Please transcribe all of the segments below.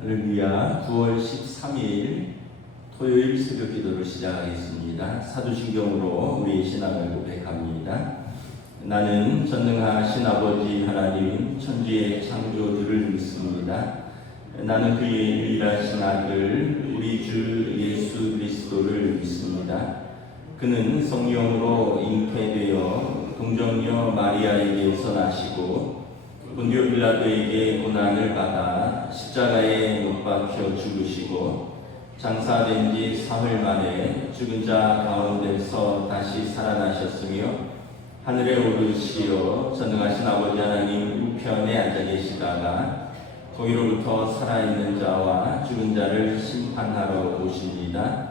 할렐루야. 9월 13일 토요일 새벽 기도를 시작하겠습니다. 사도신경으로 우리의 신앙을 고백합니다. 나는 전능하신 아버지 하나님 천지의 창조주를 믿습니다. 나는 그의 유일하신 아들 우리 주 예수 그리스도를 믿습니다. 그는 성령으로 잉태되어 동정녀 마리아에게서 나시고 본디오 빌라도에게 고난을 받아 십자가에 못 박혀 죽으시고 장사된 지 사흘 만에 죽은 자 가운데서 다시 살아나셨으며 하늘에 오르시어 전능하신 아버지 하나님 우편에 앉아 계시다가 거기로부터 살아있는 자와 죽은 자를 심판하러 오십니다.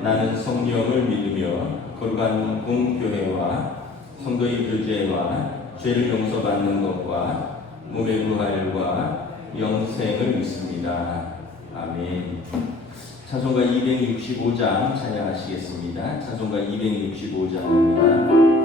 나는 성령을 믿으며 거룩한 공교회와 성도의 교제와 죄를 용서받는 것과 몸의 부활과 영생을 믿습니다. 아멘. 찬송가 265장 찬양하시겠습니다. 찬송가 265장입니다.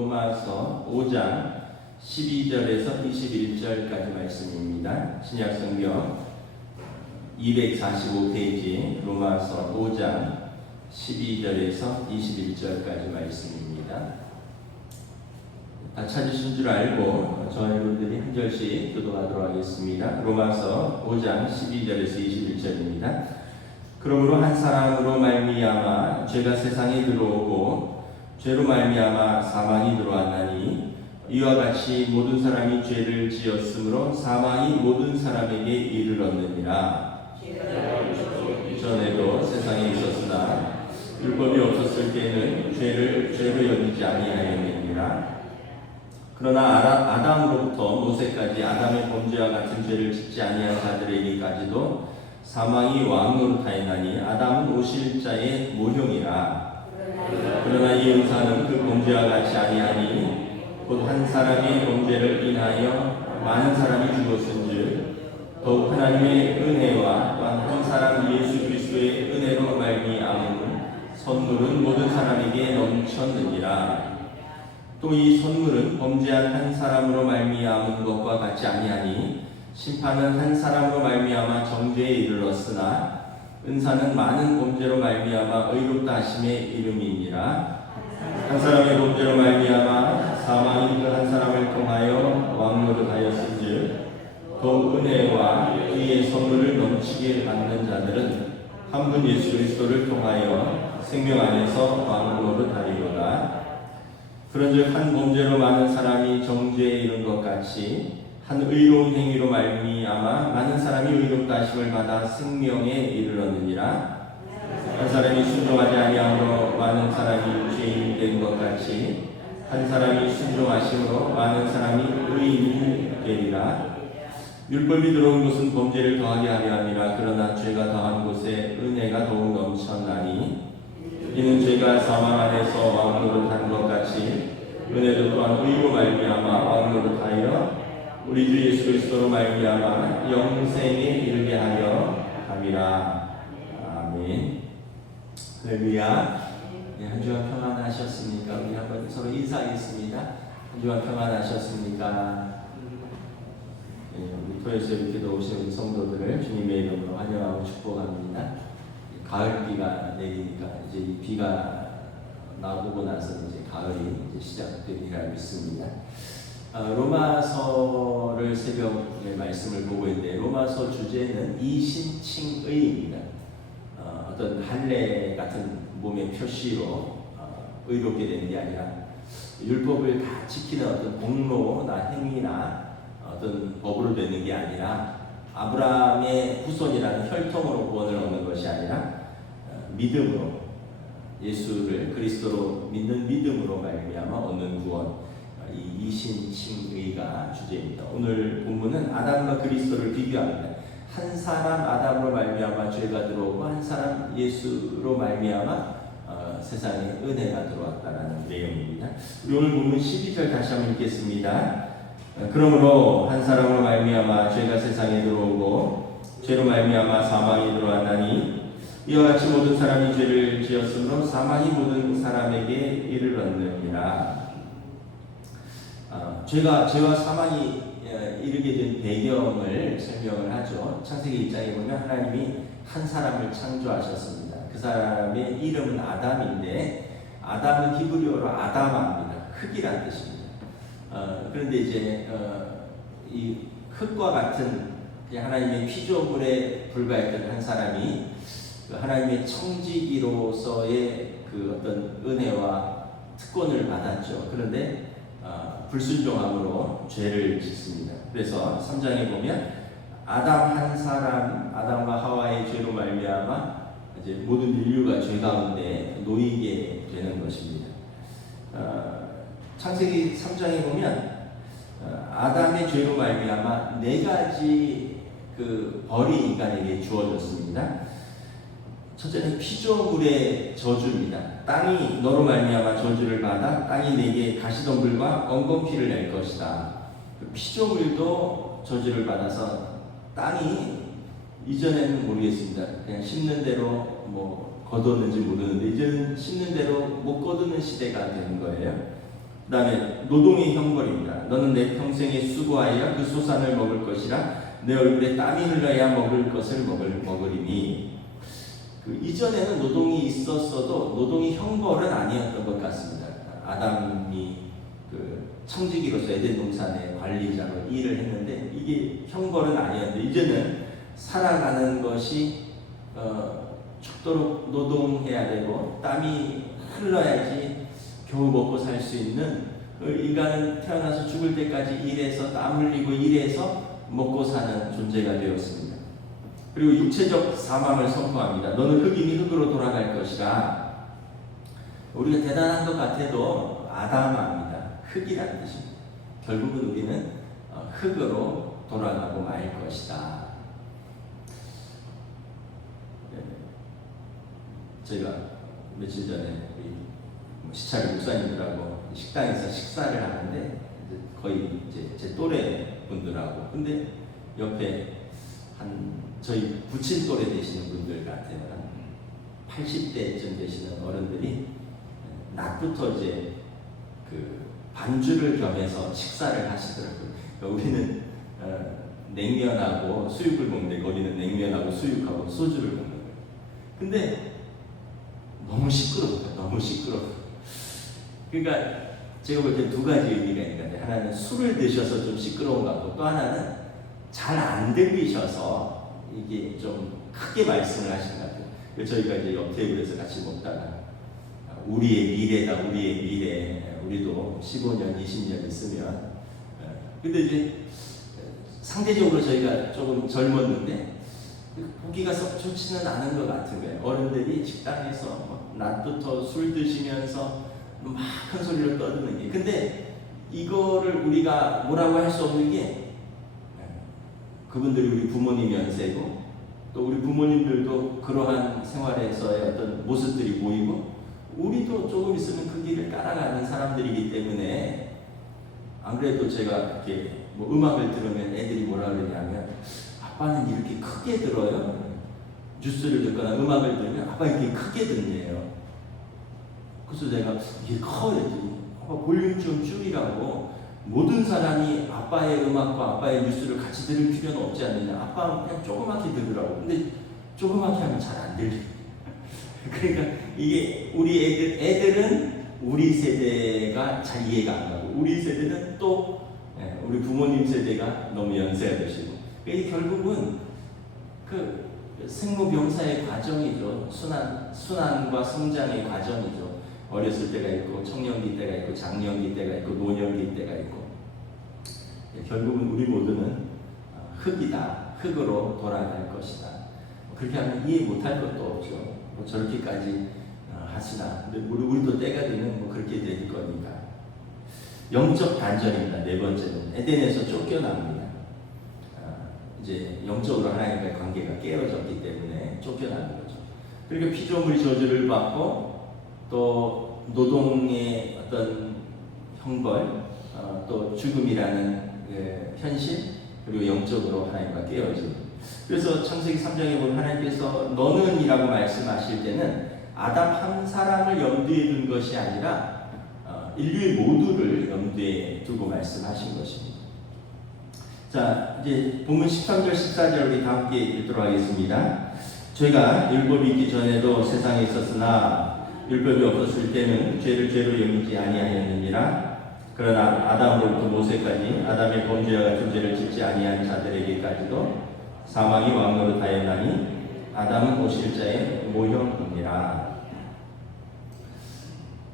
로마서 5장 12절에서 21절까지 말씀입니다. 신약성경 245페이지 로마서 5장 12절에서 21절까지 말씀입니다. 다 찾으신 줄 알고 저희분들이 한 절씩 교도하도록 하겠습니다. 로마서 5장 12절에서 21절입니다. 그러므로 한 사람으로 말미암아 죄가 세상에 들어오고 죄로 말미암아 사망이 들어왔나니 이와 같이 모든 사람이 죄를 지었으므로 사망이 모든 사람에게 이르렀느니라. 전에도 세상에 있었으나 율법이 없었을 때에는 죄를 죄로 여기지 아니하였느니라. 그러나 아담으로부터 모세까지 아담의 범죄와 같은 죄를 짓지 아니한 자들에게까지도 사망이 왕노릇하였나니 아담은 오실 자의 모형이라. 그러나 이 은사는 그 범죄와 같이 아니하니 곧 한 사람의 범죄를 인하여 많은 사람이 죽었은즉 더욱 하나님의 은혜와 또한 한 사람 예수 그리스도의 은혜로 말미암은 선물은 모든 사람에게 넘쳤느니라. 또 이 선물은 범죄한 한 사람으로 말미암은 것과 같지 아니하니 심판은 한 사람으로 말미암아 정죄에 이르렀으나 은사는 많은 범죄로 말미암아 의롭다 하심의 이름이니라. 한 사람의 범죄로 말미암아 사망이 그 한 사람을 통하여 왕노릇하였은즉 또 은혜와 그의 선물을 넘치게 받는 자들은 한 분 예수 그리스도를 통하여 생명 안에서 왕노릇하리로다. 그런즉 한 범죄로 많은 사람이 정죄에 이른 것 같이 한 의로운 행위로 말미암아 많은 사람이 의롭다 하심을 받아 생명에 이르렀느니라. 한 사람이 순종하지 아니함으로 많은 사람이 죄인이 된 것 같이 한 사람이 순종하심으로 많은 사람이 의인이 되리라. 율법이 들어온 것은 범죄를 더하게 하려 함이라. 그러나 죄가 더한 곳에 은혜가 더욱 넘쳤나니 이는 죄가 사망 안에서 왕노릇한 것 같이 은혜도 또한 의로 말미암아 왕노릇하여 우리 주 예수 그리스도로 말미암아 영생에 이르게 하려 함이라. 아멘. 할렐루야. 한 주간 평안하셨습니까? 우리 한번 서로 인사하겠습니다. 한 주간 평안하셨습니까? 우리 토요일에 이렇게 오신 우리 성도들을 주님의 이름으로 환영하고 축복합니다. 가을비가 내리니까 이제 이 비가 나오고 나서 이제 가을이 이제 시작되리라 믿습니다. 로마서를 새벽에 말씀을 보고 있는데 로마서 주제는 이신칭의입니다. 어떤 할례 같은 몸의 표시로 의롭게 되는 게 아니라 율법을 다 지키는 어떤 공로나 행위나 어떤 법으로 되는 게 아니라 아브라함의 후손이라는 혈통으로 구원을 얻는 것이 아니라 믿음으로 예수를 그리스도로 믿는 믿음으로 말미암아 얻는 구원, 이 이신칭의가 주제입니다. 오늘 본문은 아담과 그리스도를 비교합니다. 한 사람 아담으로 말미암아 죄가 들어오고 한 사람 예수로 말미암아 세상에 은혜가 들어왔다라는 내용입니다. 우리 오늘 본문 12절 다시 한번 읽겠습니다. 그러므로 한 사람으로 말미암아 죄가 세상에 들어오고 죄로 말미암아 사망이 들어왔나니 이와 같이 모든 사람이 죄를 지었으므로 사망이 모든 사람에게 이르렀느니라. 죄와 사망이 이르게 된 배경을 설명을 하죠. 창세기 1장에 보면 하나님이 한 사람을 창조하셨습니다. 그 사람의 이름은 아담인데 아담은 히브리어로 아담아입니다. 흙이란 뜻입니다. 그런데 이제 이 흙과 같은 하나님의 피조물에 불과했던 한 사람이 그 하나님의 청지기로서의 그 어떤 은혜와 특권을 받았죠. 그런데 불순종함으로 죄를 짓습니다. 그래서 3장에 보면 아담 한 사람, 아담과 하와의 죄로 말미암아 이제 모든 인류가 죄 가운데 놓이게 되는 것입니다. 창세기 3장에 보면 아담의 죄로 말미암아 4가지 그 벌이 인간에게 주어졌습니다. 첫째는 피조물의 저주입니다. 땅이 너로 말미암아 저주를 받아 땅이 내게 가시덤불과 엉겅퀴를 낼 것이다. 피조물도 저주를 받아서 땅이 이전에는 모르겠습니다. 그냥 심는 대로 뭐 거뒀는지 모르는데 이제는 심는 대로 못 거두는 시대가 되는 거예요. 그 다음에 노동의 형벌입니다. 너는 내 평생에 수고하여 그 소산을 먹을 것이라 내 얼굴에 땀이 흘러야 먹을 것을 먹으리니. 그 이전에는 노동이 있었어도 노동이 형벌은 아니었던 것 같습니다. 아담이 그 청지기로서 에덴 동산의 관리자로 일을 했는데 이게 형벌은 아니었는데 이제는 살아가는 것이 죽도록 노동해야 되고 땀이 흘러야지 겨우 먹고 살 수 있는 인간은 태어나서 죽을 때까지 일해서 땀 흘리고 일해서 먹고 사는 존재가 되었습니다. 그리고 육체적 사망을 선포합니다. 너는 흙이니 흙으로 돌아갈 것이라. 우리가 대단한 것 같아도 아담아입니다. 흙이라는 뜻입니다. 결국은 우리는 흙으로 돌아가고 말 것이다. 저희가 며칠 전에 우리 시차리 목사님들하고 식당에서 식사를 하는데 거의 이제 제 또래 분들하고, 근데 옆에 저희 부친 또래 되시는 분들 같아요. 한 80대쯤 되시는 어른들이 낮부터 이제 그 반주를 겸해서 식사를 하시더라고요. 그러니까 우리는 냉면하고 수육을 먹는데 거기는 냉면하고 수육하고 소주를 먹는 거예요. 근데 너무 시끄러워요. 너무 시끄러워요. 그러니까 제가 볼 때 두 가지 의미가 있는데, 하나는 술을 드셔서 좀 시끄러운 것 같고, 또 하나는 잘 안 들리셔서 이게 좀 크게 말씀을 하신 것 같아요. 그래서 저희가 이제 옆 테이블에서 같이 먹다가 우리의 미래다, 우리의 미래, 우리도 15년, 20년 있으면, 근데 이제 상대적으로 저희가 조금 젊었는데 보기가 썩 좋지는 않은 것 같은 거예요. 어른들이 식당에서 낮부터 술 드시면서 막 큰 소리로 떠드는 게. 근데 이거를 우리가 뭐라고 할 수 없는 게, 그분들이 우리 부모님 연세고, 또 우리 부모님들도 그러한 생활에서의 어떤 모습들이 보이고, 우리도 조금 있으면 그 길을 따라가는 사람들이기 때문에, 안 그래도 제가 이렇게 뭐 음악을 들으면 애들이 뭐라 그러냐면, 아빠는 이렇게 크게 들어요? 뉴스를 듣거나 음악을 들으면 아빠 이렇게 크게 듣네요. 그래서 내가 이게 커 이랬더니 아빠 볼륨 좀 줄이라고. 모든 사람이 아빠의 음악과 아빠의 뉴스를 같이 들을 필요는 없지 않느냐. 아빠는 그냥 조그맣게 들으라고. 근데 조그맣게 하면 잘 안 들려. 그러니까 이게 우리 애들은 우리 세대가 잘 이해가 안 가고, 우리 세대는 또 우리 부모님 세대가 너무 연세가 되시고, 이게 결국은 그 생로병사의 과정이죠. 순환과 성장의 과정이죠. 어렸을 때가 있고, 청년기 때가 있고, 장년기 때가 있고, 노년기 때가 있고, 결국은 우리 모두는 흙이다, 흙으로 돌아갈 것이다. 그렇게 하면 이해 못할 것도 없죠. 뭐 저렇게까지 하시나. 근데 우리도 때가 되면 뭐 그렇게 될 거니까. 영적 단절입니다. 네 번째는 에덴에서 쫓겨납니다. 이제 영적으로 하나님과의 관계가 깨어졌기 때문에 쫓겨나는 거죠. 그리고 피조물 저주를 받고, 또 노동의 어떤 형벌, 또 죽음이라는 현실, 그리고 영적으로 하나님과 깨어집니다. 그래서 창세기 3장에 보면 하나님께서 너는 이라고 말씀하실 때는 아담 한 사람을 염두에 둔 것이 아니라 인류의 모두를 염두에 두고 말씀하신 것입니다. 자, 이제 본문 13절 14절 우리 다 함께 읽도록 하겠습니다. 저희가 율법이 있기 전에도 세상에 있었으나 율법이 없었을 때는 죄를 죄로 여기지 아니하였느니라. 그러나 아담으로부터 모세까지 아담의 범죄와 같은 죄를 짓지 아니한 자들에게까지도 사망이 왕노릇하였나니 아담은 오실 자의 모형이니라.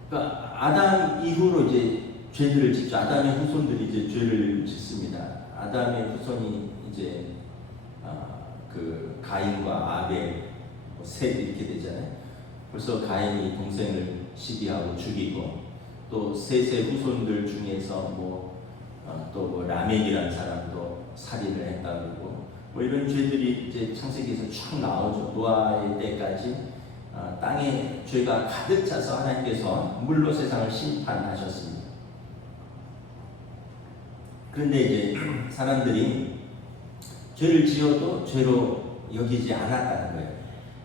그러니까 아담 이후로 이제 죄들을 짓죠. 아담의 후손들이 이제 죄를 짓습니다. 아담의 후손이 이제 그 가인과 아벨, 셋 이렇게 되잖아요. 벌써 가인이 동생을 시기하고 죽이고, 또 셋의 후손들 중에서 또 라멕이라는 사람도 살인을 했다고, 뭐 이런 죄들이 이제 창세기에서 쭉 나오죠. 노아의 때까지 땅에 죄가 가득 차서 하나님께서 물로 세상을 심판하셨습니다. 그런데 이제 사람들이 죄를 지어도 죄로 여기지 않았다는 거예요.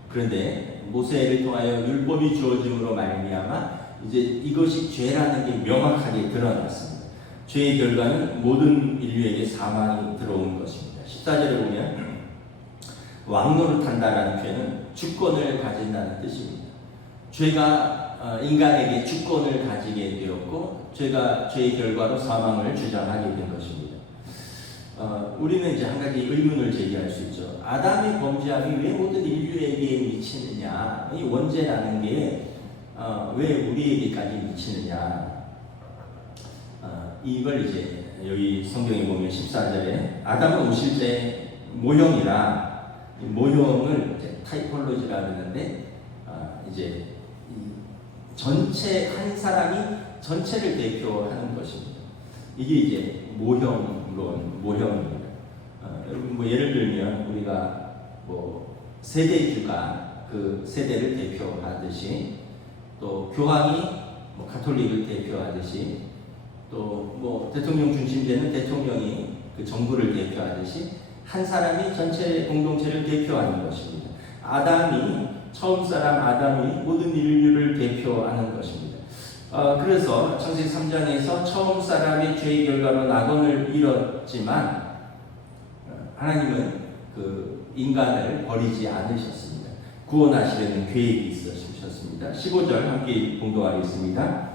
그런데 모세를 통하여 율법이 주어짐으로 말미암아 이제 이것이 죄라는 게 명확하게 드러났습니다. 죄의 결과는 모든 인류에게 사망이 들어온 것입니다. 14절에 보면 왕노릇한다라는 죄는 주권을 가진다는 뜻입니다. 죄가 인간에게 주권을 가지게 되었고, 죄의 결과로 사망을 주장하게 된 것입니다. 우리는 이제 한 가지 의문을 제기할 수 있죠. 아담의 범죄함이 왜 모든 인류에게 미치느냐? 이 원죄라는 게 왜 우리에게까지 미치느냐? 이걸 이제 여기 성경에 보면 14절에 아담은 오실 때 모형이라 모형을 이제 타이폴로지라 그러는데 이제 전체 한 사람이 전체를 대표하는 것입니다. 이게 이제 모형입니다. 여러분 뭐 예를 들면 우리가 뭐 세대주가 그 세대를 대표하듯이 또 교황이 뭐 가톨릭을 대표하듯이 또 뭐 대통령 중심되는 대통령이 그 정부를 대표하듯이 한 사람이 전체 공동체를 대표하는 것입니다. 처음 사람 아담이 모든 인류를 대표하는 것입니다. 그래서 창세기 3장에서 처음 사람이 죄의 결과로 낙원을 잃었지만 하나님은 그 인간을 버리지 않으셨습니다. 구원하시려는 계획이 있으셨습니다. 15절 함께 공독하겠습니다.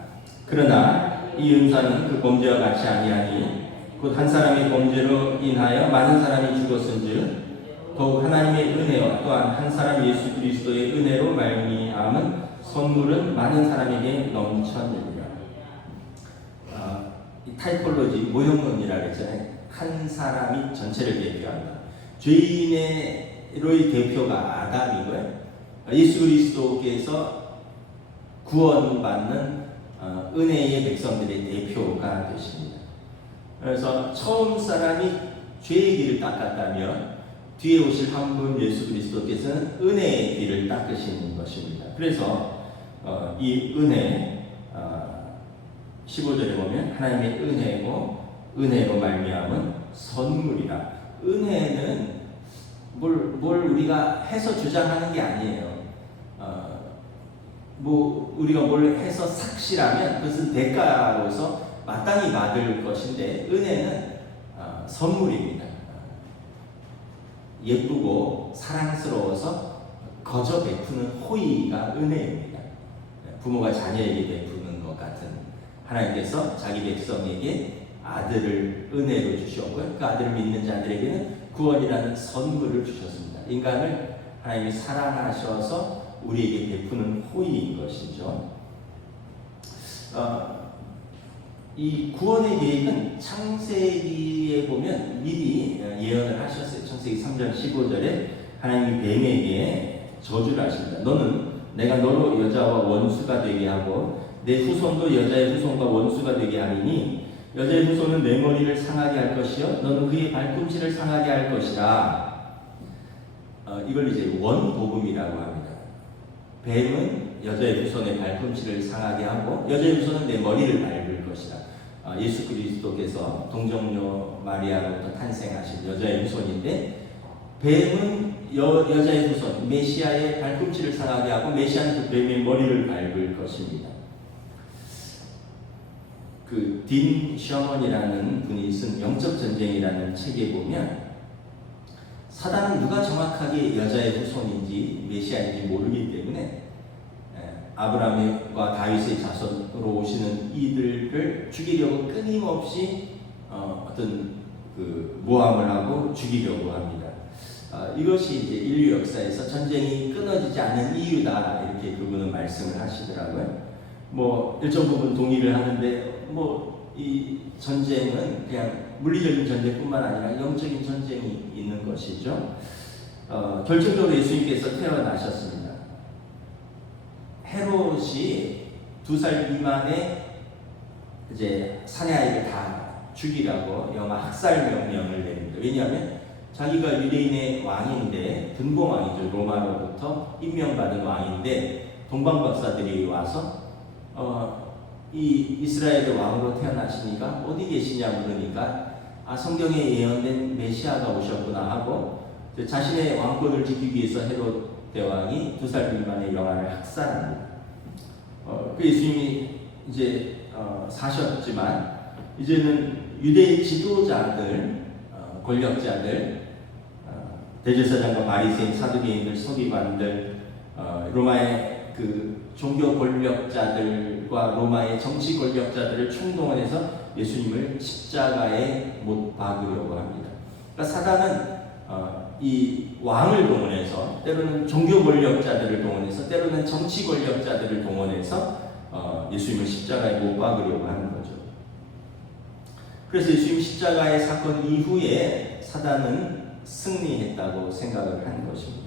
그러나 이 은사는 그 범죄와 같이 아니하니 곧 한 사람의 범죄로 인하여 많은 사람이 죽었은즉 더욱 하나님의 은혜와 또한 한 사람 예수 그리스도의 은혜로 말미암은 선물은 많은 사람에게 넘쳤느니라. 이 타이폴로지 모형론이라고 했잖아요. 한 사람이 전체를 대표한다. 죄인의 대표가 아담이고요. 예수 그리스도께서 구원받는 은혜의 백성들의 대표가 되십니다. 그래서 처음 사람이 죄의 길을 닦았다면 뒤에 오실 한 분 예수 그리스도께서는 은혜의 길을 닦으시는 것입니다. 그래서 이 은혜 15절에 보면 하나님의 은혜로 말미암은 선물이라. 은혜는 뭘 우리가 해서 주장하는 게 아니에요. 뭐 우리가 뭘 해서 삭시라면 그것은 대가로서 마땅히 받을 것인데 은혜는 선물입니다. 예쁘고 사랑스러워서 거저 베푸는 호의가 은혜입니다. 부모가 자녀에게 베푸는 것 같은 하나님께서 자기 백성에게 아들을 은혜로 주셨고요. 그 아들을 믿는 자들에게는 구원이라는 선물을 주셨습니다. 인간을 하나님이 사랑하셔서 우리에게 베푸는 호의인 것이죠. 이 구원의 계획은 창세기에 보면 미리 예언을 하셨어요. 창세기 3장 15절에 하나님이 뱀에게 저주를 하십니다. 너는 내가 너로 여자와 원수가 되게 하고 내 후손도 여자의 후손과 원수가 되게 하리니 여자의 후손은 내 머리를 상하게 할 것이요 너는 그의 발꿈치를 상하게 할 것이라. 이걸 이제 원복음이라고 합니다. 뱀은 여자의 후손의 발꿈치를 상하게 하고 여자의 후손은 내 머리를 밟을 것이라. 예수 그리스도께서 동정녀 마리아로부터 탄생하신 여자의 후손인데 뱀은 여자의 후손 메시아의 발꿈치를 상하게 하고 메시아는 그 뱀의 머리를 밟을 것입니다. 그 딘 셔먼이라는 분이 쓴 영적 전쟁이라는 책에 보면 사단은 누가 정확하게 여자의 후손인지 메시아인지 모르기 때문에 아브라함과 다윗의 자손으로 오시는 이들을 죽이려고 끊임없이 어떤 그 모함을 하고 죽이려고 합니다. 이것이 이제 인류 역사에서 전쟁이 끊어지지 않은 이유다 이렇게 그분은 말씀을 하시더라고요. 뭐 일정 부분 동의를 하는데 뭐 이 전쟁은 그냥 물리적인 전쟁뿐만 아니라 영적인 전쟁이 있는 것이죠. 결정적으로 예수님께서 태어나셨습니다. 헤롯이 2살 미만의 이제 사내 아이를 다 죽이라고 영아 학살 명령을 내립니다. 왜냐하면 자기가 유대인의 왕인데 분봉 왕이죠. 로마로부터 임명받은 왕인데 동방박사들이 와서 이 이스라엘의 왕으로 태어나시니까 어디 계시냐 물으니까 성경에 예언된 메시아가 오셨구나 하고 자신의 왕권을 지키기 위해서 헤롯 대왕이 2살 미만의 영아를 학살합니다. 그 예수님이 이제 사셨지만 이제는 유대의 지도자들, 권력자들, 대제사장과 바리새인, 사두개인들, 서기관들, 로마의 그 종교 권력자들과 로마의 정치 권력자들을 총동원해서 예수님을 십자가에 못 박으려고 합니다. 그러니까 사단은 이 왕을 동원해서 때로는 종교 권력자들을 동원해서 때로는 정치 권력자들을 동원해서 예수님을 십자가에 못 박으려고 하는 거죠. 그래서 예수님 십자가의 사건 이후에 사단은 승리했다고 생각을 한 것입니다.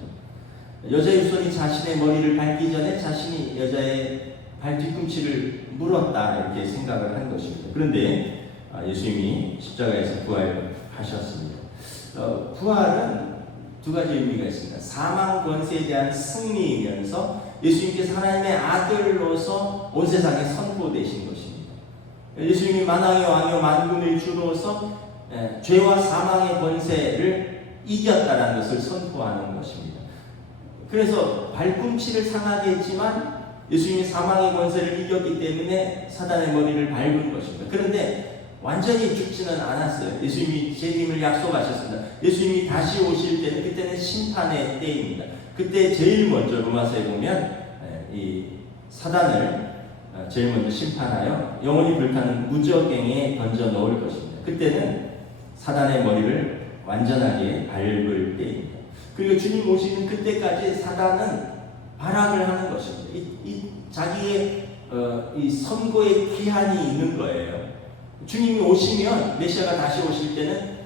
여자의 후손이 자신의 머리를 밟기 전에 자신이 여자의 발 뒤꿈치를 물었다 이렇게 생각을 한 것입니다. 그런데 예수님이 십자가에서 부활하셨습니다. 부활은 두 가지 의미가 있습니다. 사망 권세에 대한 승리이면서 예수님께서 하나님의 아들로서 온 세상에 선포되신 것입니다. 예수님이 만왕의 왕이요 만군의 주로서 죄와 사망의 권세를 이겼다는 것을 선포하는 것입니다. 그래서 발꿈치를 상하게 했지만 예수님이 사망의 권세를 이겼기 때문에 사단의 머리를 밟은 것입니다. 그런데 완전히 죽지는 않았어요. 예수님이 재림을 약속하셨습니다. 예수님이 다시 오실 때는 그때는 심판의 때입니다. 그때 제일 먼저 로마서에 보면 이 사단을 제일 먼저 심판하여 영원히 불타는 무저갱에 던져 넣을 것입니다. 그때는 사단의 머리를 완전하게 밟을 때입니다. 그리고 주님 오시는 그때까지 사단은 발악을 하는 것입니다. 자기의 이 선고의 기한이 있는 거예요. 주님이 오시면 메시아가 다시 오실 때는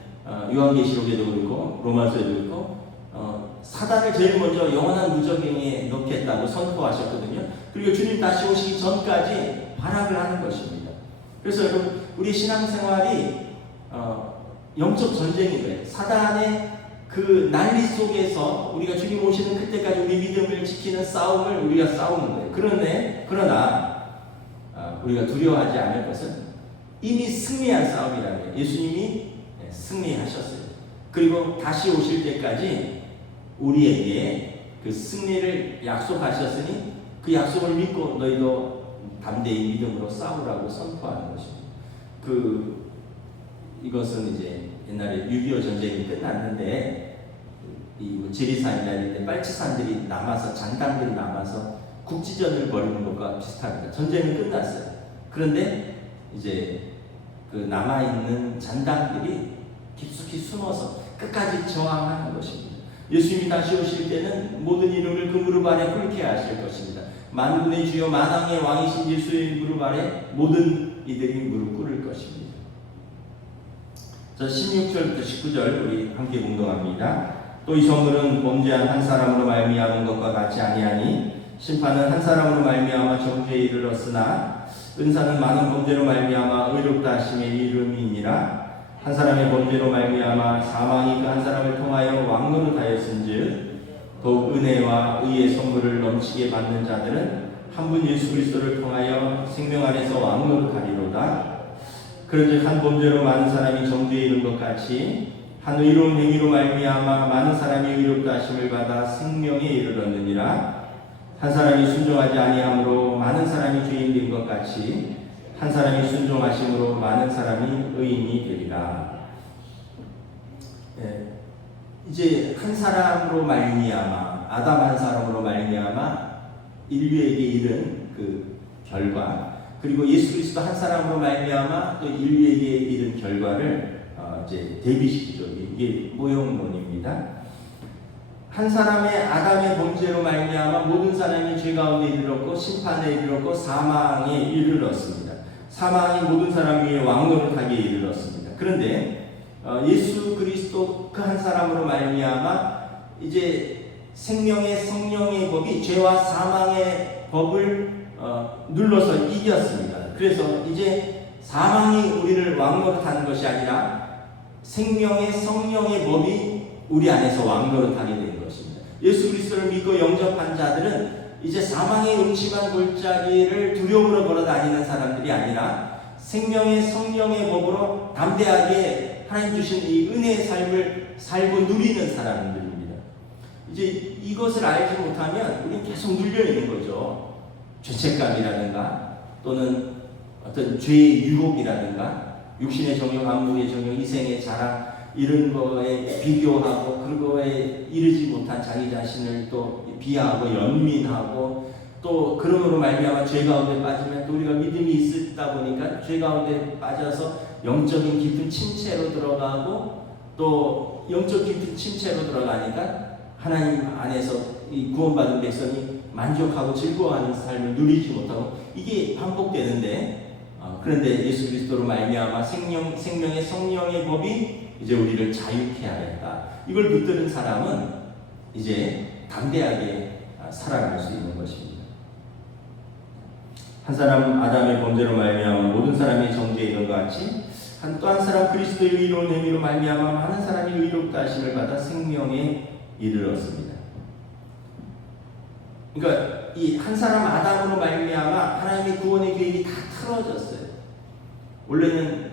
요한계시록에도 그렇고 로마서에도 그렇고 사단을 제일 먼저 영원한 무저갱에 넣겠다고 선포하셨거든요. 그리고 주님 다시 오시기 전까지 발악을 하는 것입니다. 그래서 여러분 우리 신앙생활이 영적 전쟁인 거예요. 사단의 그 난리 속에서 우리가 주님 오시는 그때까지 우리 믿음을 지키는 싸움을 우리가 싸우는 거예요. 그러나 우리가 두려워하지 않을 것은 이미 승리한 싸움이라는 거예요. 예수님이 승리하셨어요. 그리고 다시 오실 때까지 우리에게 그 승리를 약속하셨으니 그 약속을 믿고 너희도 담대히 믿음으로 싸우라고 선포하는 것입니다. 이것은 이제 옛날에 6.25 전쟁이 끝났는데 이 지리산이나 이런 데 빨치산들이 남아서 장당들이 남아서 국지전을 벌이는 것과 비슷합니다. 전쟁은 끝났어요. 그런데 이제 그 남아있는 잔당들이 깊숙이 숨어서 끝까지 저항하는 것입니다. 예수님이 다시 오실 때는 모든 이름을 그 무릎 아래 꿇게 하실 것입니다. 만군의 주여 만왕의 왕이신 예수의 무릎 아래 모든 이들이 무릎 꿇을 것입니다. 자, 16절부터 19절 우리 함께 공동합니다. 또 이 선물은 범죄한 한 사람으로 말미암은 것과 같지 아니하니 심판은 한 사람으로 말미암아 정죄에 이르렀으나 은사는 많은 범죄로 말미암아 의롭다 하심의 이름이니라. 한 사람의 범죄로 말미암아 사망이 그 한 사람을 통하여 왕노릇하였은즉 더욱 은혜와 의의 선물을 넘치게 받는 자들은 한 분 예수 그리스도를 통하여 생명 안에서 왕노릇하리로다. 그런즉 한 범죄로 많은 사람이 정죄에 이른 것 같이 한 의로운 행위로 말미암아 많은 사람이 의롭다 하심을 받아 생명에 이르렀느니라. 한 사람이 순종하지 아니함으로 많은 사람이 죄인 된 것 같이 한 사람이 순종하심으로 많은 사람이 의인이 되리라. 이제 한 사람으로 말미암아 아담 한 사람으로 말미암아 인류에게 이른 그 결과, 그리고 예수 그리스도 한 사람으로 말미암아 또 인류에게 이른 결과를 이제 대비시키죠. 이게 모형론입니다. 한 사람의 아담의 범죄로 말미암아 모든 사람이 죄 가운데 이르렀고 심판에 이르렀고 사망에 이르렀습니다. 사망이 모든 사람 위에 왕노릇하게 이르렀습니다. 그런데 예수 그리스도 그 한 사람으로 말미암아 이제 생명의 성령의 법이 죄와 사망의 법을 눌러서 이겼습니다. 그래서 이제 사망이 우리를 왕노릇하는 것이 아니라 생명의 성령의 법이 우리 안에서 왕노릇하게 된 것입니다. 예수 그리스도를 믿고 영접한 자들은 이제 사망의 음침한 골짜기를 두려움으로 걸어다니는 사람들이 아니라 생명의 성령의 법으로 담대하게 하나님 주신 이 은혜의 삶을 살고 누리는 사람들입니다. 이제 이것을 알지 못하면 우리는 계속 눌려 있는 거죠. 죄책감이라든가 또는 어떤 죄의 유혹이라든가 육신의 정욕, 안목의 정욕, 이생의 자랑 이런 거에 비교하고 그거에 이르지 못한 자기 자신을 또 비하하고 연민하고 또 그러므로 말미암아 죄 가운데 빠지면 또 우리가 믿음이 있다 보니까 죄 가운데 빠져서 영적인 깊은 침체로 들어가고 또 영적 깊은 침체로 들어가니까 하나님 안에서 이 구원받은 백성이 만족하고 즐거워하는 삶을 누리지 못하고 이게 반복되는데 그런데 예수 그리스도로 말미암아 생명의 성령의 법이 이제 우리를 자유케 하였다. 이걸 붙드는 사람은 이제 담대하게 살아갈 수 있는 것입니다. 한 사람은 아담의 범죄로 말미암아 모든 사람이 정죄에 이른 것 같이 또 한 사람 그리스도의 의로운 행위로 말미암아 많은 사람이 의롭다 하심을 받아 생명에 이르렀습니다. 그러니까 이 한 사람 아담으로 말미암아 하나님의 구원의 계획이 다 틀어졌어요. 원래는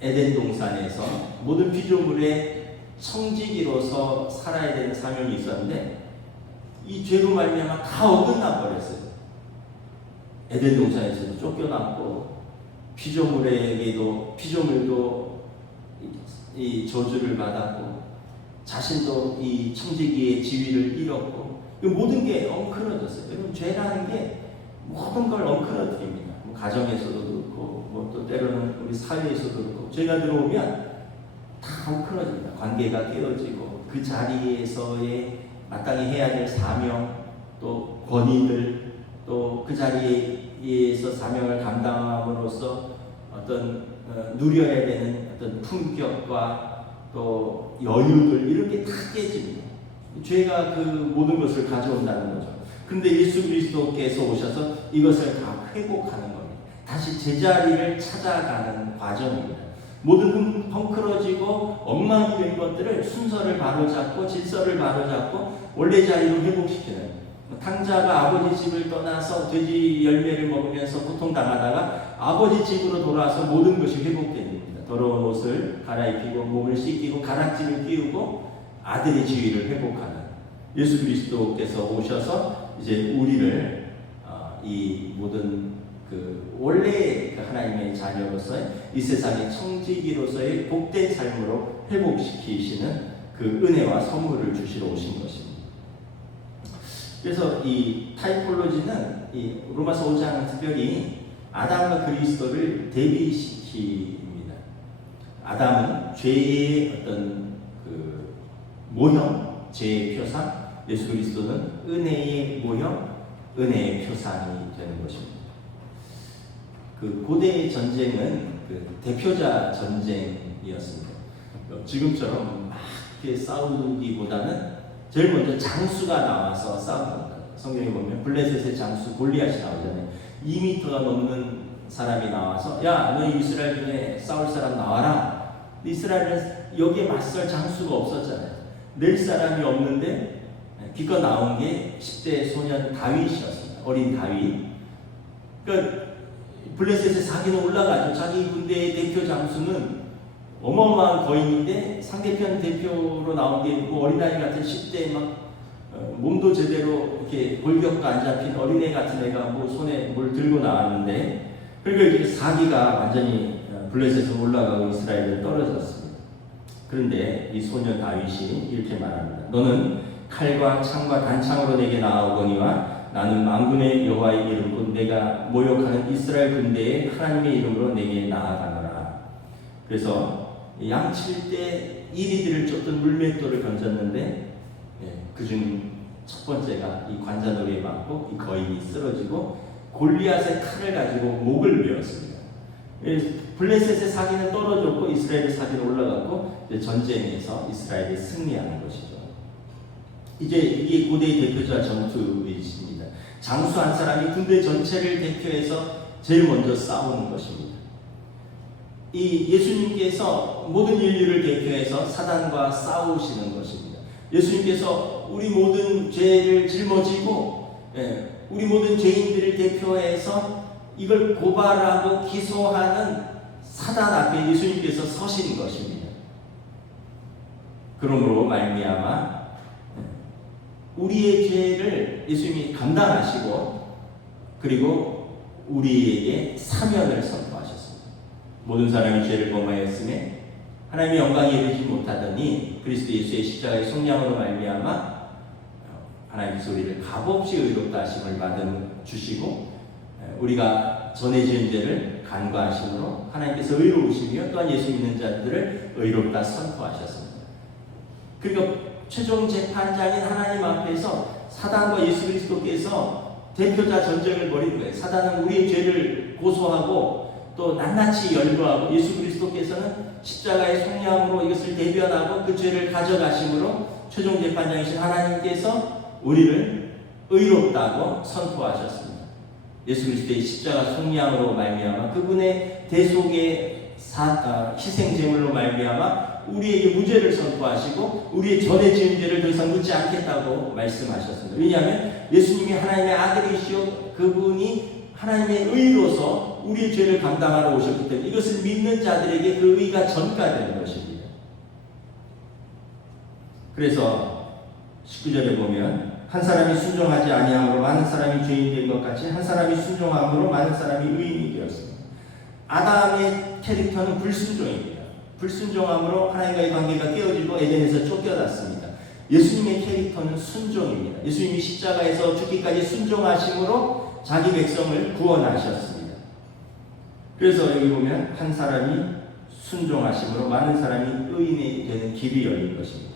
에덴 동산에서 모든 피조물의 청지기로서 살아야 되는 사명이 있었는데 이 죄로 말미암아 다 어긋나 버렸어요. 에덴 동산에서도 쫓겨났고 피조물도 이 저주를 받았고 자신도 이 청지기의 지위를 잃었고 모든 게 엉클어졌어요. 여러분 죄라는 게 모든 걸 엉클어뜨립니다. 가정에서도 그렇고 또 때로는 우리 사회에서도 그렇고 죄가 들어오면 다 엉클어집니다. 관계가 깨어지고 그 자리에서의 마땅히 해야 될 사명 또 권위들 또 그 자리에서 사명을 감당함으로써 어떤 누려야 되는 어떤 품격과 또 여유들 이런 게 다 깨집니다. 죄가 그 모든 것을 가져온다는 거죠. 그런데 예수 그리스도께서 오셔서 이것을 다 회복하는 겁니다. 다시 제자리를 찾아가는 과정입니다. 모든 헝클어지고 엉망이 된 것들을 순서를 바로잡고 질서를 바로잡고 원래 자리로 회복시키는, 탕자가 아버지 집을 떠나서 돼지 열매를 먹으면서 고통당하다가 아버지 집으로 돌아와서 모든 것이 회복됩니다. 더러운 옷을 갈아입히고 몸을 씻기고 가락지를 끼우고 아들의 지위를 회복하는 예수 그리스도께서 오셔서 이제 우리를 이 모든 그 원래 하나님의 자녀로서의 이 세상의 청지기로서의 복된 삶으로 회복시키시는 그 은혜와 선물을 주시러 오신 것입니다. 그래서 이 타이폴로지는 이 로마서 5장 특별히 아담과 그리스도를 대비시킵니다. 아담은 죄의 어떤 그 모형, 죄의 표상, 예수 그리스도는 은혜의 모형, 은혜의 표상이 되는 것입니다. 그 고대의 전쟁은 그 대표자 전쟁이었습니다. 지금처럼 막 이렇게 싸우기보다는 제일 먼저 장수가 나와서 싸웁니다. 성경에 보면 블레셋의 장수 골리앗이 나오잖아요. 2m가 넘는 사람이 나와서 야, 너희 이스라엘 중에 싸울 사람 나와라. 이스라엘은 여기에 맞설 장수가 없었잖아요. 낼 사람이 없는데 기껏 나온 게 10대 소년 다윗이었습니다. 어린 다윗. 그러니까 블레셋의 사기는 올라가죠. 자기 군대의 대표 장수는 어마어마한 거인인데 상대편 대표로 나온 게 뭐 어린아이 같은 10대 막 몸도 제대로 이렇게 골격도 안 잡힌 어린애 같은 애가 뭐 손에 뭘 들고 나왔는데, 그러니까 이게 사기가 완전히 블레셋으로 올라가고 이스라엘은 떨어졌습니다. 그런데 이 소년 다윗이 이렇게 말합니다. 너는 칼과 창과 단창으로 내게 나아오거니와 나는 만군의 여호와의 이름으로 내가 모욕하는 이스라엘 군대의 하나님의 이름으로 내게 나아가노라. 그래서 양칠 때 이리들을 쫓던 물맷돌을 던졌는데 그중 첫 번째가 이 관자놀이에 맞고 이 거인이 쓰러지고 골리앗의 칼을 가지고 목을 베었습니다. 블레셋의 사기는 떨어졌고 이스라엘의 사기는 올라갔고 전쟁에서 이스라엘이 승리하는 것이죠. 이제 이게 고대의 대표자 전투이십니다. 장수 한 사람이 군대 전체를 대표해서 제일 먼저 싸우는 것입니다. 이 예수님께서 모든 인류를 대표해서 사단과 싸우시는 것입니다. 예수님께서 우리 모든 죄를 짊어지고 우리 모든 죄인들을 대표해서 이걸 고발하고 기소하는 사단 앞에 예수님께서 서신 것입니다. 그러므로 말미암아 우리의 죄를 예수님이 감당하시고 그리고 우리에게 사면을 선포하셨습니다. 모든 사람이 죄를 범하였음에 하나님의 영광에 이르지 못하더니 그리스도 예수의 십자가의 속량으로 말미암아 하나님께서 우리를 값없이 의롭다 하심을 주시고 우리가 전에 지은 죄를 간과하심으로 하나님께서 의로우시며 또한 예수 믿는 자들을 의롭다 선포하셨습니다. 그러니까 최종 재판장인 하나님 앞에서 사단과 예수 그리스도께서 대표자 전쟁을 벌인 거예요. 사단은 우리의 죄를 고소하고 또 낱낱이 열거하고 예수 그리스도께서는 십자가의 속량으로 이것을 대변하고 그 죄를 가져가심으로 최종 재판장이신 하나님께서 우리를 의롭다고 선포하셨습니다. 예수 그리스도의 십자가 속량으로 말미암아 그분의 대속의 희생 제물로 말미암아 우리에게 무죄를 선포하시고 우리의 전에 지은 죄를 더 이상 묻지 않겠다고 말씀하셨습니다. 왜냐하면 예수님이 하나님의 아들이시오 그분이 하나님의 의로서 우리의 죄를 감당하러 오셨기 때문에 이것을 믿는 자들에게 그 의가 전가되는 것입니다. 그래서 19절에 보면 한 사람이 순종하지 아니함으로 많은 사람이 죄인 된 것 같이 한 사람이 순종함으로 많은 사람이 의인이 되었습니다. 아담의 캐릭터는 불순종입니다. 불순종함으로 하나님과의 관계가 깨어지고 에덴에서 쫓겨났습니다. 예수님의 캐릭터는 순종입니다. 예수님이 십자가에서 죽기까지 순종하심으로 자기 백성을 구원하셨습니다. 그래서 여기 보면 한 사람이 순종하심으로 많은 사람이 의인이 되는 길이 열린 것입니다.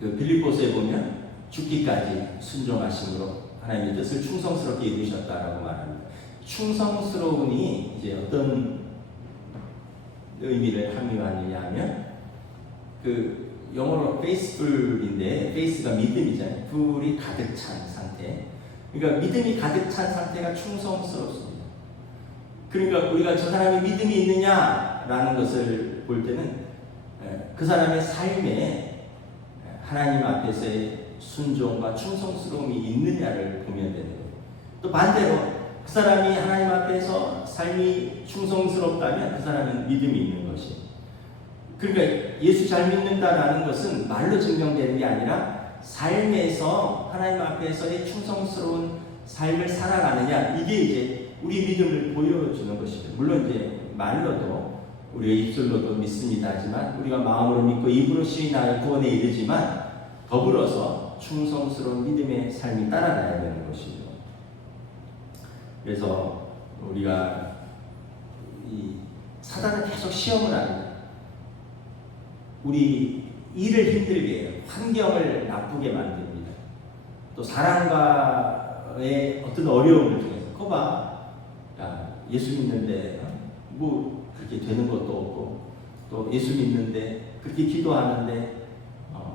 그 빌립보서에 보면 죽기까지 순종하심으로 하나님의 뜻을 충성스럽게 이루셨다라고 말합니다. 충성스러움이 이제 어떤 의미를 함유하느냐 하면 그 영어로 faithful인데 faith가 믿음이잖아요. ful이 가득 찬 상태. 그러니까 믿음이 가득 찬 상태가 충성스럽습니다. 그러니까 우리가 저 사람이 믿음이 있느냐라는 것을 볼 때는 그 사람의 삶에 하나님 앞에서의 순종과 충성스러움이 있느냐를 보면 되는 거예요. 또 반대로 그 사람이 하나님 앞에서 삶이 충성스럽다면 그 사람은 믿음이 있는 것이. 그러니까 예수 잘 믿는다라는 것은 말로 증명되는 게 아니라 삶에서 하나님 앞에서의 충성스러운 삶을 살아가느냐 이게 이제 우리 믿음을 보여주는 것이죠. 물론 이제 말로도 우리가 입술로도 믿습니다 하지만 우리가 마음으로 믿고 입으로 시인하여 구원에 이르지만 더불어서 충성스러운 믿음의 삶이 따라가야 되는 것이죠. 그래서 우리가 이 사단은 계속 시험을 합니다. 우리 일을 힘들게 해요. 환경을 나쁘게 만듭니다. 또 사람과의 어떤 어려움을 통해서 그거 봐, 야, 예수 믿는데 뭐 그렇게 되는 것도 없고 또 예수 믿는데 그렇게 기도하는데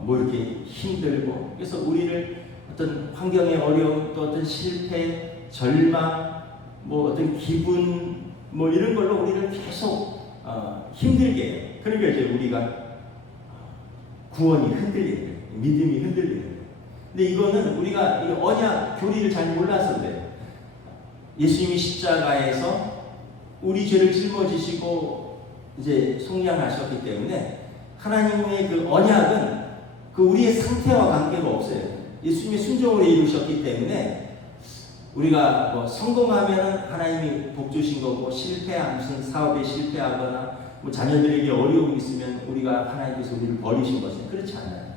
뭐 이렇게 힘들고 그래서 우리를 어떤 환경의 어려움 또 어떤 실패, 절망, 뭐 어떤 기분 뭐 이런 걸로 우리를 계속 힘들게 해요. 그러니까 이제 우리가 구원이 흔들리는 거예요. 믿음이 흔들리는 거예요. 근데 이거는 우리가 이 언약 교리를 잘 몰라서 그래요. 예수님이 십자가에서 우리 죄를 짊어지시고 이제 속량하셨기 때문에 하나님의 그 언약은 그 우리의 상태와 관계가 없어요. 예수님의 순종을 이루셨기 때문에 우리가 뭐 성공하면 하나님이 복 주신 거고 실패한 무슨 사업에 실패하거나 뭐 자녀들에게 어려움이 있으면 우리가 하나님께서 우리를 버리신 것은 그렇지 않아요.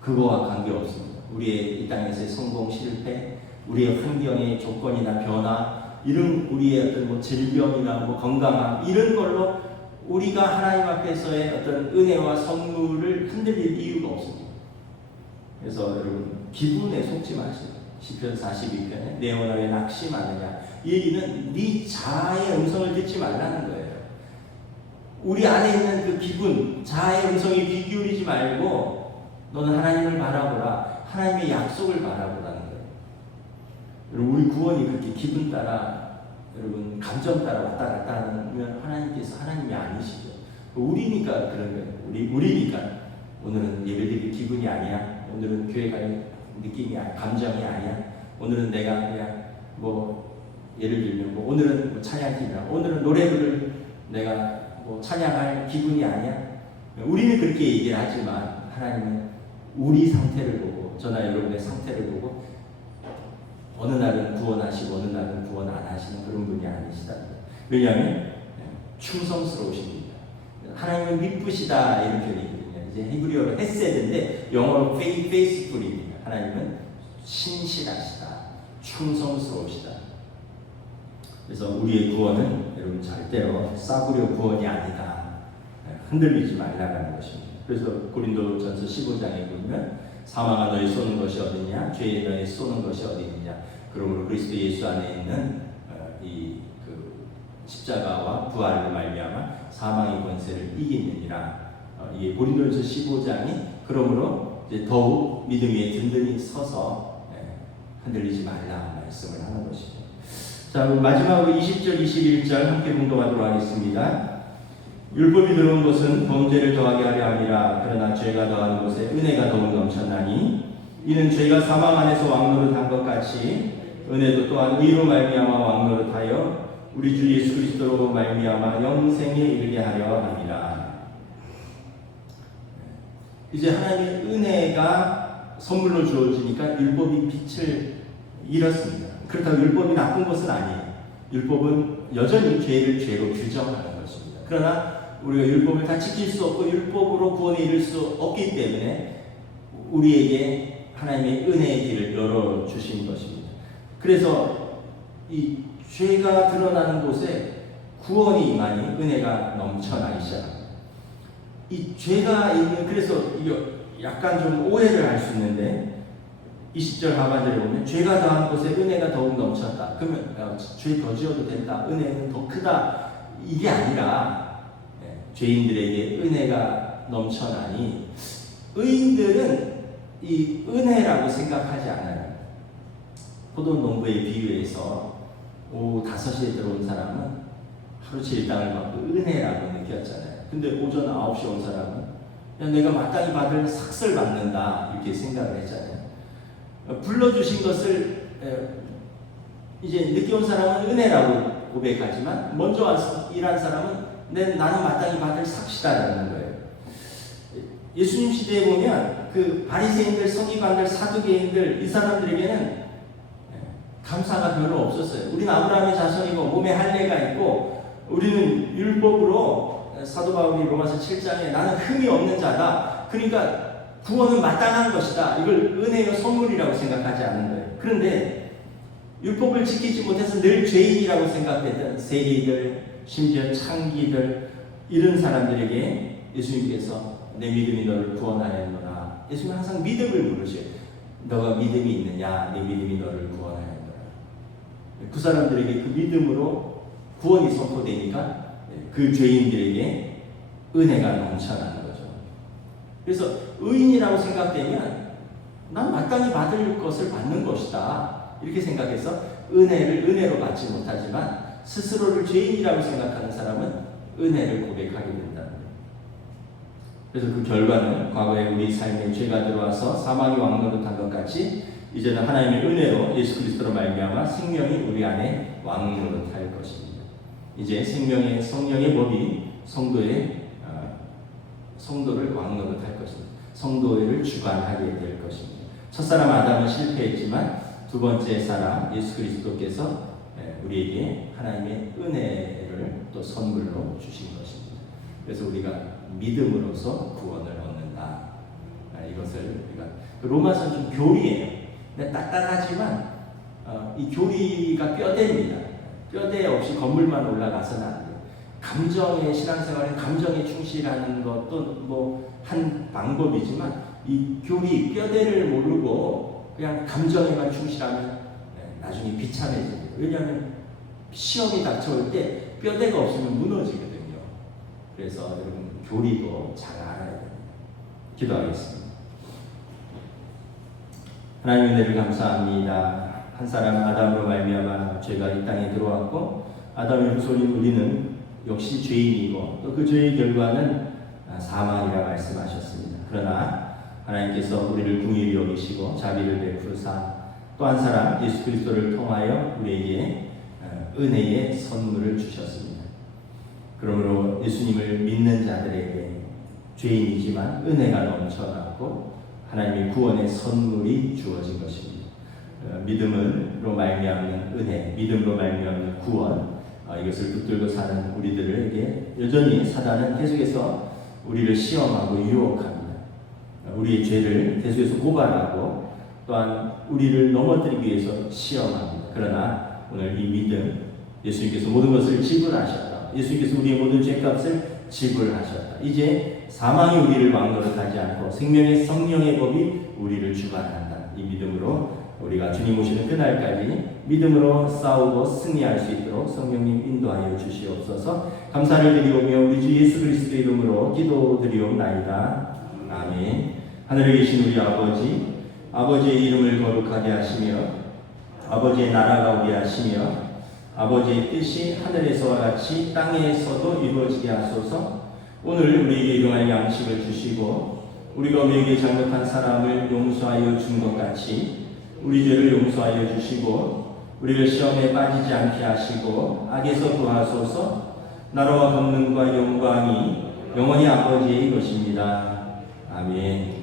그거와 관계없습니다. 우리의 이 땅에서의 성공, 실패, 우리의 환경의 조건이나 변화, 이런 우리의 어떤 뭐 질병이나 뭐 건강함 이런 걸로 우리가 하나님 앞에서의 어떤 은혜와 선물을 흔들릴 이유가 없습니다. 그래서 여러분 기분에 속지 마세요. 시편 42편에 내 영혼아 왜 낙심하느냐, 이 얘기는 네 자아의 음성을 듣지 말라는 거예요. 우리 안에 있는 그 기분, 자아의 음성에 귀 기울이지 말고 너는 하나님을 바라보라, 하나님의 약속을 바라보라는 거예요. 여러분 우리 구원이 그렇게 기분 따라 여러분 감정 따라 왔다 갔다 하면 하나님께서 하나님이 아니시죠. 우리니까 그런 거예요. 우리니까 오늘은 예배드릴 기분이 아니야, 오늘은 교회 갈 느낌이 아니야, 감정이 아니야, 오늘은 내가 그냥 뭐 예를 들면 뭐 오늘은 뭐 찬양팀이야, 오늘은 노래를 내가 뭐 찬양할 기분이 아니야. 우리는 그렇게 얘기를 하지만 하나님은 우리 상태를 보고 저나 여러분의 상태를 보고 어느 날은 구원하시고 어느 날은 구원 안 하시는 그런 분이 아니시다. 왜냐하면 충성스러우십니다. 하나님은 미쁘시다 이렇게 얘기거든요. 이제 히브리어로 헤세드인데 영어로 faithful입니다. 하나님은 신실하시다, 충성스러우시다. 그래서 우리의 구원은 여러분 절대로 싸구려 구원이 아니다. 흔들리지 말라는 것입니다. 그래서 고린도전서 15장에 보면 사망아 너희 쏘는 것이 어디냐, 죄에 너희 쏘는 것이 어디냐. 그러므로 그리스도 예수 안에 있는 이 그 십자가와 부활로 말미암아 사망의 권세를 이기느니라. 이게 고린도전서 15장이 그러므로 이제 더욱 믿음 위에 든든히 서서 흔들리지 말라 말씀을 하는 것이죠. 자, 마지막으로 20절, 21절 함께 공독하도록 하겠습니다. 율법이 들어온 것은 범죄를 더하게 하려 함이라. 그러나 죄가 더하는 것에 은혜가 더욱 넘쳤나니 이는 죄가 사망 안에서 왕노릇한 것 같이 은혜도 또한 의로 말미암아 왕노릇하여 우리 주 예수 그리스도로 말미암아 영생에 이르게 하려 함이라. 이제 하나님의 은혜가 선물로 주어지니까 율법이 빛을 잃었습니다. 그렇다고 율법이 나쁜 것은 아니에요. 율법은 여전히 죄를 죄로 규정하는 것입니다. 그러나 우리가 율법을 다 지킬 수 없고 율법으로 구원에 이를 수 없기 때문에 우리에게 하나님의 은혜의 길을 열어주신 것입니다. 그래서 이 죄가 드러나는 곳에 구원이 임하니 은혜가 넘쳐나기 시작합니다. 이 죄가 있는, 그래서 이거 약간 좀 오해를 할 수 있는데 20절 하반절에 보면 죄가 더한 곳에 은혜가 더욱 넘쳤다. 그러면 죄 더 지어도 된다. 은혜는 더 크다. 이게 아니라 죄인들에게 은혜가 넘쳐나니 의인들은 이 은혜라고 생각하지 않아요. 포도농부에 비유해서 오후 5시에 들어온 사람은 하루 7일 땅을 받고 은혜라고 느꼈잖아요. 근데 오전 9시에 온 사람은 그냥 내가 마땅히 받을 삭슬 받는다 이렇게 생각을 했잖아요. 불러주신 것을 이제 늦게 온 사람은 은혜라고 고백하지만 먼저 와서 일한 사람은 나는 마땅히 받을 삭시다라는 거예요. 예수님 시대에 보면 그 바리새인들, 서기관들, 사두개인들 이 사람들에게는 감사가 별로 없었어요. 우리는 아브라함의 자손이고 몸에 할례가 있고 우리는 율법으로 사도 바울이 로마서 7장에 나는 흠이 없는 자다. 그러니까 구원은 마땅한 것이다. 이걸 은혜의 선물이라고 생각하지 않는 거예요. 그런데 율법을 지키지 못해서 늘 죄인이라고 생각했던 세리들, 심지어 창기들 이런 사람들에게 예수님께서 내 믿음이 너를 구원하였노라. 예수님은 항상 믿음을 물으셔요. 너가 믿음이 있느냐? 내 믿음이 너를 구원하였노라. 그 사람들에게 그 믿음으로 구원이 선포되니까 그 죄인들에게 은혜가 넘쳐나는 거죠. 그래서 의인이라고 생각되면 난 마땅히 받을 것을 받는 것이다 이렇게 생각해서 은혜를 은혜로 받지 못하지만 스스로를 죄인이라고 생각하는 사람은 은혜를 고백하게 된다. 그래서 그 결과는 과거에 우리 삶에 죄가 들어와서 사망이 왕노릇한 것 같이 이제는 하나님의 은혜로 예수 그리스도로 말미암아 생명이 우리 안에 왕노릇할 것입니다. 이제 생명의 성령의 법이 성도를 왕노릇할 것입니다. 성도를 주관하게 될 것입니다. 첫사람 아담은 실패했지만 두 번째 사람 예수 그리스도께서 우리에게 하나님의 은혜를 또 선물로 주신 것입니다. 그래서 우리가 믿음으로써 구원을 얻는다. 이것을 우리가 로마서는 좀 교리예요. 딱딱하지만 이 교리가 뼈대입니다. 뼈대 없이 건물만 올라가서는 안 돼요. 감정의 신앙생활은 감정에 충실하는 것도 뭐 한 방법이지만 이 교리 뼈대를 모르고 그냥 감정에만 충실하면 나중에 비참해집니다. 왜냐하면 시험이 닥쳐올 때 뼈대가 없으면 무너지거든요. 그래서 여러분 교리도 잘 알아야 됩니다. 기도하겠습니다. 하나님 은혜를 감사합니다. 한 사람 아담으로 말미암아 죄가 이 땅에 들어왔고 아담의 후손인 우리는 역시 죄인이고 또 그 죄의 결과는 사망이라 말씀하셨습니다. 그러나 하나님께서 우리를 긍휼히 여기시고 자비를 베푸사 또 한 사람 예수 그리스도를 통하여 우리에게 은혜의 선물을 주셨습니다. 그러므로 예수님을 믿는 자들에게 죄인이지만 은혜가 넘쳐나고 하나님의 구원의 선물이 주어진 것입니다. 믿음으로 말미암는 은혜, 믿음으로 말미암는 구원, 이것을 붙들고 사는 우리들에게 여전히 사단은 계속해서 우리를 시험하고 유혹합니다. 우리의 죄를 계속해서 고발하고 또한 우리를 넘어뜨리기 위해서 시험합니다. 그러나 오늘 이 믿음, 예수님께서 모든 것을 지불하셨다. 예수님께서 우리의 모든 죄값을 지불하셨다. 이제 사망이 우리를 왕노릇하지 않고 생명의 성령의 법이 우리를 주관한다. 이 믿음으로 우리가 주님 오시는 그날까지 믿음으로 싸우고 승리할 수 있도록 성령님 인도하여 주시옵소서. 감사를 드리오며 우리 주 예수 그리스도 이름으로 기도드리옵나이다. 아멘. 하늘에 계신 우리 아버지, 아버지의 이름을 거룩하게 하시며 아버지의 나라가 오게 하시며 아버지의 뜻이 하늘에서와 같이 땅에서도 이루어지게 하소서. 오늘 우리에게 일용할 양식을 주시고 우리가 우리에게 잘못한 사람을 용서하여 준 것 같이 우리 죄를 용서하여 주시고 우리를 시험에 빠지지 않게 하시고 악에서 구하소서. 나라와 권능과 영광이 영원히 아버지의 것입니다. 아멘.